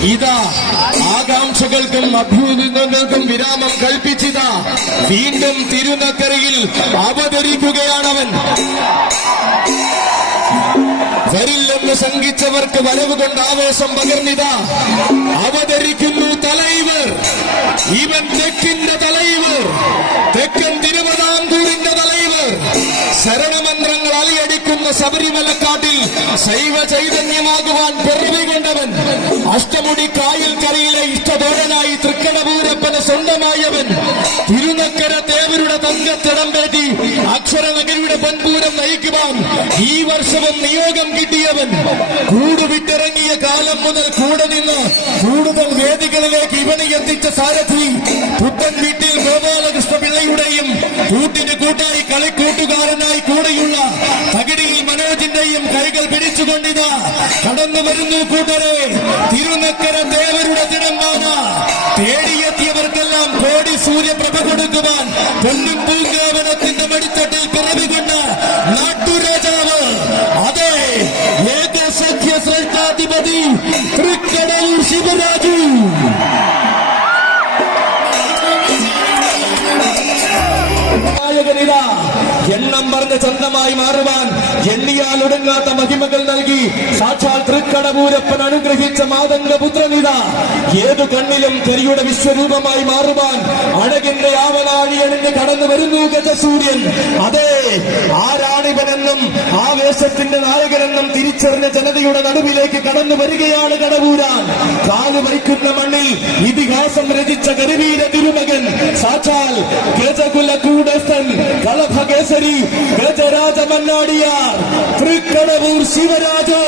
ഇതാ ആകാംക്ഷകൾക്കും അഭ്യുദങ്ങൾക്കും വിരാമം കൽപ്പിച്ചിതാ. വീണ്ടും തിരുനക്കരയിൽ അവതരിക്കുകയാണവൻ. വരില്ലെന്ന് ശങ്കിച്ചവർക്ക് വരവ് കൊണ്ട് ആവേശം പകർന്നിതാ. അവതരിക്കുന്നു തലൈവർ. ഇവൻ തെക്കിന്റെ തലൈവർ. തെക്കൻ തിരുവിതാംകൂറിന്റെ തലൈവർ. ശരണമന്ത്രങ്ങൾ അലയടിക്കുന്ന ശബരിമലക്കാട്ടിൽ ശൈവ ചൈതന്യമാകുവാൻ പിറവി കൊണ്ടവൻ. അഷ്ടമുടി കായൽ കരയിലെ ഇഷ്ടതോഴനായി തൃക്കണപൂരപ്പന് സ്വന്തമായവൻ. തിരുനക്കര തേവരുടെ തങ്കത്തിടമ്പേറ്റി അക്ഷരനഗരിയുടെ പൊൻപൂരം നയിക്കുവാൻ ഈ വർഷവും നിയോഗം കിട്ടിയവൻ. കൂടുവിട്ടിറങ്ങിയ കാലം മുതൽ കൂടെ നിന്ന് കൂടുതൽ വേദികളിലേക്ക് ഇവനെ എത്തിച്ച സാരഥി പുത്തൻ വീട്ടിൽ ഗോപാലകൃഷ്ണ പിള്ളയുടെയും കൂട്ടിന് കൂട്ടായി കളിക്കൂട്ടുകാരനായി കൂടെയുള്ള മനോജിന്റെയും കൈകൾ പിടിച്ചുകൊണ്ടിതാ. കടന്നു വരുന്നു കൂട്ടരെ. തിരുനക്കര ദേവരുടെ ദിനമാണ് തേടിയെത്തിയവർക്കെല്ലാം കോടി സൂര്യപ്രഭ കൊടുക്കുവാൻ പൊന്നും പൂങ്കാവനത്തിന്റെ മടിത്തട്ടിൽ പിറവികൊണ്ട നാട്ടുരാജാവ്. അതെ ഏക സഖ്യ ശ്രേഷ്ഠാധിപതി ശിവരാജു. നായകനിതാ എണ്ണം പറഞ്ഞ ചന്തമായി മാറുവാൻ എണ്ണിയാൽ ഒടുങ്ങാത്ത മഹിമകൾ നൽകി സാക്ഷാൽ തൃക്കടപൂരപ്പൻ അനുഗ്രഹിച്ച മാതംഗപുത്രനിത ഏതു കണ്ണിലും തെരിയുടെ വിശ്വരൂപമായി മാറുവാൻ അഴകിന്റെ ആവനാഴിയണിഞ്ഞ് കടന്നു വരുന്നു ഗജസൂര്യൻ. അതെ ആരാണിവനെന്നും ആവേശത്തിന്റെ നായകനെന്നും തിരിച്ചറിഞ്ഞ ജനതയുടെ നടുവിലേക്ക് കടന്നു വരികയാണ് കടവൂരാൻ. കാലു വരിക്കുന്ന മണ്ണിൽ ഇതിഹാസം രചിച്ച ഗരുവീര തിരുമകൻ. സാക്ഷാൽ ശരി ഗജരാജ മന്നാടിയാർ തൃക്കടവൂർ ശിവരാജ്.